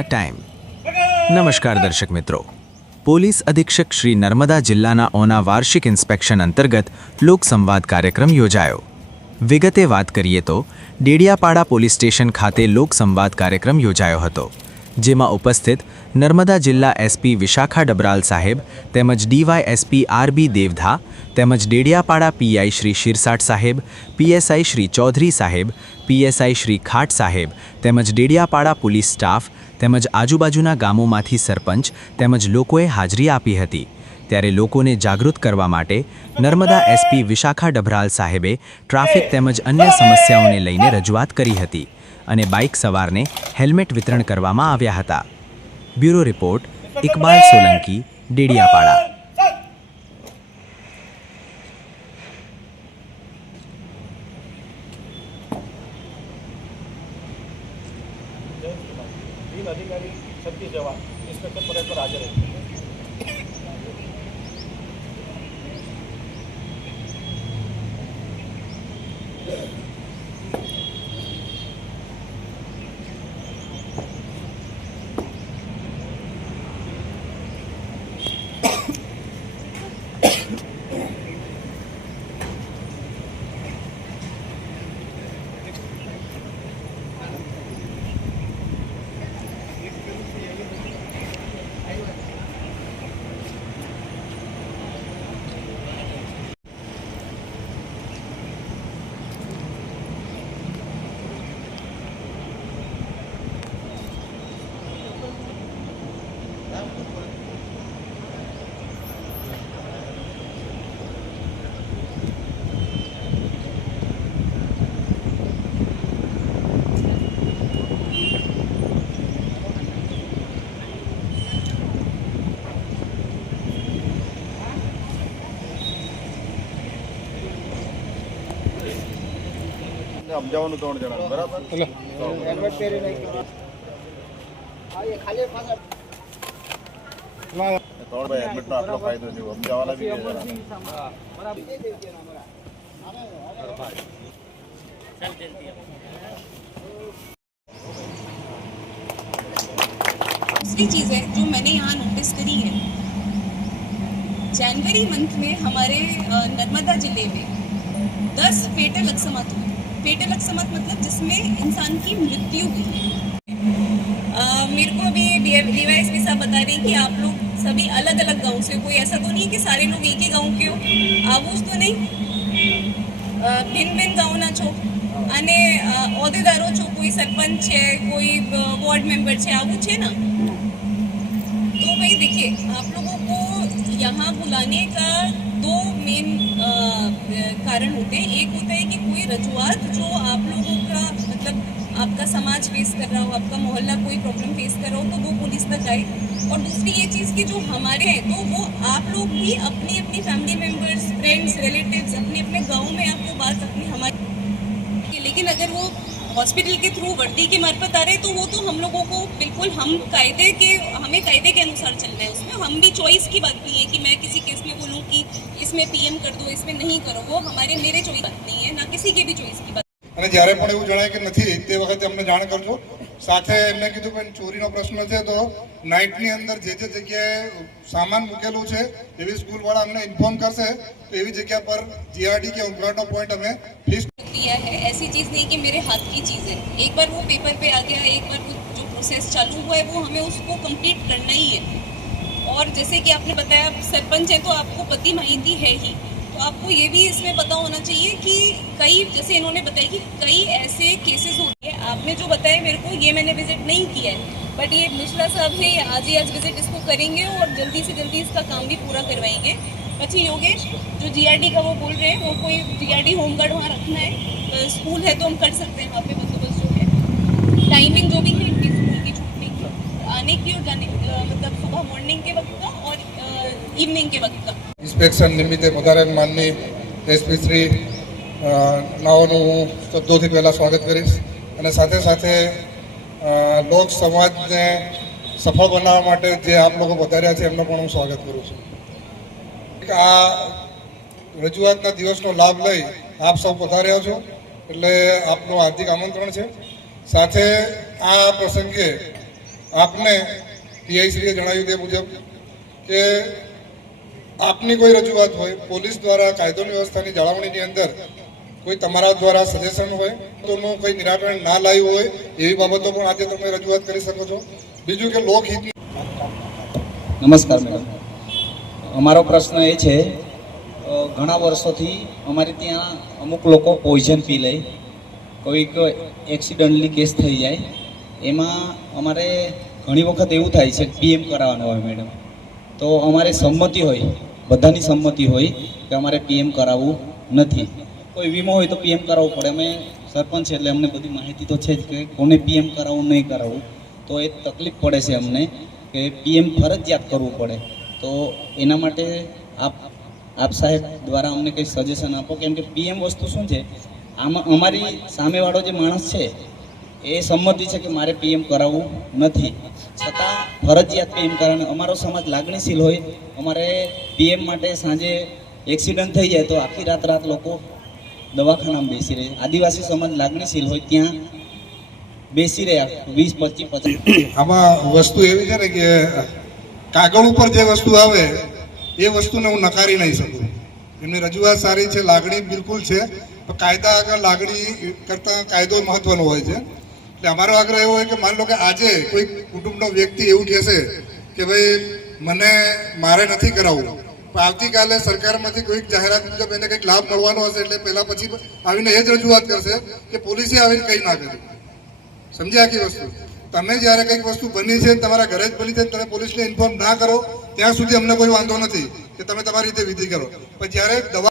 India time. नमस्कार दर्शक मित्रों, पोलीस अधीक्षक श्री नर्मदा जिल्लाना ओना वार्षिक इन्स्पेक्शन अंतर्गत लोक संवाद कार्यक्रम योजायो। विगते बात करिए तो डेडियापाड़ा पोलीस स्टेशन खाते लोक संवाद कार्यक्रम योजायो हतो, जेमां उपस्थित नर्मदा जिल्ला एसपी विशाखा डबराल साहेब તેમજ ડીવાયએસપી આરબી દેવધા તેમજ ડેડિયાપાડા પીઆઈ શ્રી શિરસાટ સાહેબ, પીએસઆઈ શ્રી ચૌધરી સાહેબ, પીએસઆઈ શ્રી ખાટ સાહેબ તેમજ ડેડિયાપાડા પોલીસ સ્ટાફ તેમજ આજુબાજુના ગામોમાંથી સરપંચ તેમજ લોકોએ હાજરી આપી હતી। ત્યારે લોકોને જાગૃત કરવા માટે નર્મદા એસપી વિશાખા ડબરાલ સાહેબે ટ્રાફિક તેમજ અન્ય સમસ્યાઓને લઈને રજૂઆત કરી હતી અને બાઇક સવારને હેલ્મેટ વિતરણ કરવામાં આવ્યા હતા। Bureau report Iqbal Solanki, Dediapada. अधिकारी छत्तीस जवान इंस्पेक्टर परेड पर हाजिर है। समझावन 3 जणा बराबर हेल्मेट પહેરી નહીં આ ये ખાલી પાછા 3 ભાઈ હેલ્મેટ નો આટલો ફાયદો છે સમજાવવાના બી હા બરાબર દે દે અમારા અરે ભાઈ ચલ જલ્દી दूसरी चीज़ है जो मैंने यहाँ नोटिस करी है, जनवरी मंथ में हमारे नर्मदा जिले में 10 फेटल अकस्मात हुए। फेटल अकस्मात मतलब जिसमें इंसान की मृत्यु हुई। मेरे को अभी डीवाईएसपी साहब बता रहे हैं कि आप लोग सभी अलग अलग गांव से, कोई ऐसा तो नहीं कि सारे लोग एक ही गांव के हो, आवुज तो नहीं, भिन्न भिन्न गाँवना छो અને હોદ્દેદારો છો, કોઈ સરપંચ છે, કોઈ વોર્ડ मेंबर છે, આવું છે ना। तो भाई देखिए, आप लोगों को यहाँ बुलाने का 2 मेन कारण होते हैं। एक होता है कि कोई रजूआत जो आप लोगों का मतलब आपका समाज फेस कर रहा हो, आपका मोहल्ला कोई प्रॉब्लम फेस कर रहा हो, तो वो पुलिस तक जाए। और दूसरी ये चीज़ कि जो हमारे हैं तो वो आप लोग भी अपनी अपनी फैमिली मेम्बर्स, फ्रेंड्स, रिलेटिव्स अपने अपने गाँव में आपको बात अपनी हमारी, लेकिन अगर वो हॉस्पिटल के थ्रू वर्दी के मार्फत आ रहे तो वो तो हम लोगों को बिल्कुल हमें कायदे के अनुसार चलना है। उसमें हम भी चॉइस की बात नहीं है कि मैं किसी केस में बोलूँ कि इसमें पीएम कर दो, इसमें नहीं करो, वो मेरे चॉइस बात नहीं है, ना किसी के भी चॉइस की बात। અને જ્યારે પણ એવું જણાય કે નથી તે વખતે અમને જાણ કરજો। સાથે એમને કીધું કે ચોરીનો પ્રશ્ન છે તો નાઇટની અંદર જે જગ્યાએ સામાન મૂકેલું છે એવી સ્કૂલવાળા અમને ઇન્ફોર્મ કરશે તો એવી જગ્યા પર જીઆરડી કે હોમગાર્ડનો પોઈન્ટ અમે ફિક્સ किया है। ऐसी चीज़ नहीं कि मेरे हाथ की चीज़ है, एक बार वो पेपर पे आ गया, एक बार वो जो प्रोसेस चालू हुआ है वो हमें उसको कंप्लीट करना ही है। और जैसे कि आपने बताया सरपंच है तो आपको पति माहिती है ही, तो आपको ये भी इसमें पता होना चाहिए कि कई, जैसे इन्होंने बताया कि कई ऐसे केसेस हो गए। आपने जो बताया मेरे को, ये मैंने विजिट नहीं किया है, बट ये मिश्रा साहब है, ये आज ही आज विजिट इसको करेंगे और जल्दी से जल्दी इसका काम भी पूरा करवाएंगे। પછી योगेश जो जीआरडी का वो बोल रहे हैं, वो कोई जीआरडी होमगार्ड वहाँ रखना है, स्कूल है तो हम कर सकते हैं वहाँ पे बंदोबस्त जो है, टाइमिंग जो भी है इनकी स्कूल की छुट्टी की, आने की और जाने मतलब सुबह मॉर्निंग के वक्त का और इवनिंग के वक्त का। ઇન્સ્પેક્શન નિમિત્તે વધારે માનની એસપી શ્રી નાઓનું હું શબ્દોથી પહેલાં સ્વાગત કરીશ અને સાથે સાથે લોક સમાજને સફળ બનાવવા માટે જે આપ લોકો વધાર્યા છે એમનો પણ હું સ્વાગત કરું છું। આ રજૂઆતના દિવસનો લાભ લઈ આપ સૌ પધાર્યા છો એટલે આપનું હાર્દિક આમંત્રણ છે। સાથે આ પ્રસંગે આપને પીઆઈશ્રીએ જણાવ્યું તે મુજબ કે આપની કોઈ રજૂઆત હોય પોલીસ દ્વારા કાયદોની વ્યવસ્થાની જાળવણીની અંદર કોઈ તમારા દ્વારા સજેશન હોય તોનું કોઈ નિરાકરણ ના લાવ્યું હોય એવી બાબતો પણ આજે તમે રજૂઆત કરી શકો છો. બીજું કે લોકહિત. નમસ્કાર મેડમ, અમારો પ્રશ્ન એ છે ઘણા વર્ષોથી અમારે ત્યાં અમુક લોકો પોઈઝન પી લે, કોઈક એક્સિડન્ટલી કેસ થઈ જાય, એમાં અમારે ઘણી વખત એવું થાય છે પીએમ કરાવવાનું હોય મેડમ. તો અમારે સંમતિ હોય, બધાની સંમતિ હોય કે અમારે પીએમ કરાવવું નથી. કોઈ વીમો હોય તો પીએમ કરાવવું પડે. અમે સરપંચ છે એટલે અમને બધી માહિતી તો છે જ કે કોને પીએમ કરાવવું નહીં કરાવવું. તો એ તકલીફ પડે છે અમને કે પીએમ ફરજિયાત કરવું પડે. તો એના માટે આપ સાહેબ દ્વારા અમને કંઈ સજેશન આપો, કેમ કે પીએમ વસ્તુ શું છે, આમાં અમારી સામેવાળો જે માણસ છે એ સંમતિ છે કે મારે પીએમ કરાવવું નથી, છતાં ફરજિયાત પીએમ કરાવવાનું. અમારો સમાજ લાગણીશીલ હોય, અમારે પીએમ માટે સાંજે એક્સિડન્ટ થઈ જાય તો આખી રાત લોકો દવાખાનામાં બેસી રહે. આદિવાસી સમાજ લાગણીશીલ હોય, ત્યાં બેસી રહ્યા 20, 25, 50. આમાં વસ્તુ એવી છે ને કે કાગળ ઉપર જે વસ્તુ આવે એ વસ્તુને હું નકારી નહીં શકું. એમની રજૂઆત સારી છે, લાગણી બિલકુલ છે, પણ કાયદા આગળ લાગણી કરતાં કાયદો મહત્વનો હોય છે. એટલે અમારો આગ્રહ એવો હોય કે માની લો કે આજે કોઈ કુટુંબનો વ્યક્તિ એવું કહેશે કે ભાઈ મારે નથી કરાવવું, પણ આવતીકાલે સરકારમાંથી કોઈક જાહેરાત મુજબ એને કંઈક લાભ મળવાનો હશે એટલે પહેલાં પછી આવીને એ જ રજૂઆત કરશે કે પોલીસે આવીને કંઈ ના કર્યું. સમજ્યા આખી વસ્તુ? તમે જ્યારે કંઈક વસ્તુ બની છે તમારા ઘરે જ બની છે તમે પોલીસને ઇન્ફોર્મ ના કરો ત્યાં સુધી અમને કોઈ વાંધો નથી કે તમે તમારી રીતે વિધિ કરો, પણ જ્યારે દવા